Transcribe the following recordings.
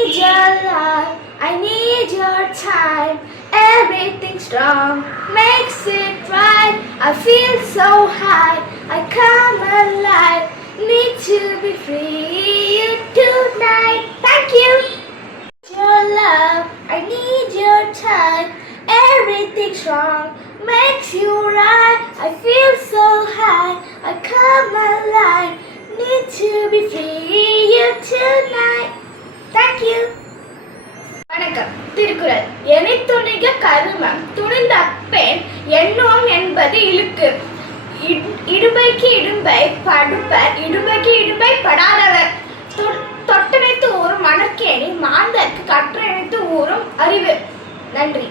need your love, I need your time. Everything's wrong, makes it right. I feel so high, I come alive. Need to be free tonight. Thank you. Your love, I need your time. Everything's wrong, makes you right. I feel so high, I come alive. Need to be free tonight. Thank you. வணக்கம். திருக்குறள். எனை துணிக கருமம் துணிந்த அப்பெண் எண்ணுவம் என்பது இழுக்கு. இடும்பைக்கு இடும்பை படுப்பர், இடும்பைக்கு இடும்பை படாதவர். தொட்டனைத்து ஊறும் மணற்கேணி மாந்தர்க்கு கற்றனைத்து ஊறும் அறிவு. நன்றி.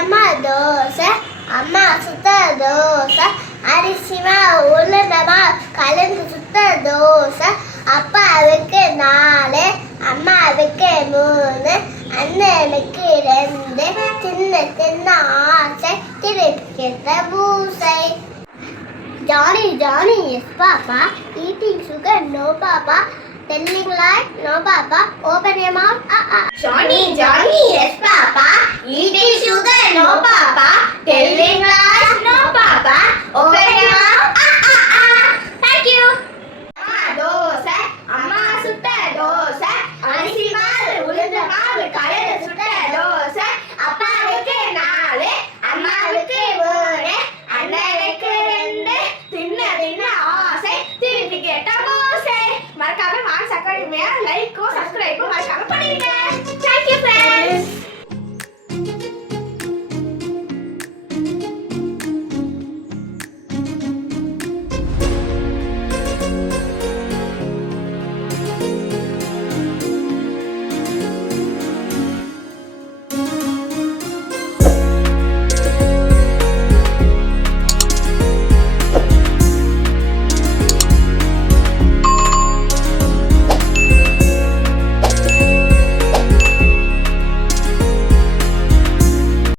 அம்மா தோசை, அம்மா சுத்த தோசை, அரிசிமா உளுந்தமா கலந்து சுத்த தோசை. அப்பாவுக்கு 4, அம்மாவுக்கு 3, அண்ணனுக்கு 2, சின்ன சின்ன ஆசை திருப்பிக்கிட்ட பூசை. Johnny, Johnny, yes papa, eating sugar, no papa, telling lies, no papa, open your mouth, Johnny, Johnny, yes papa,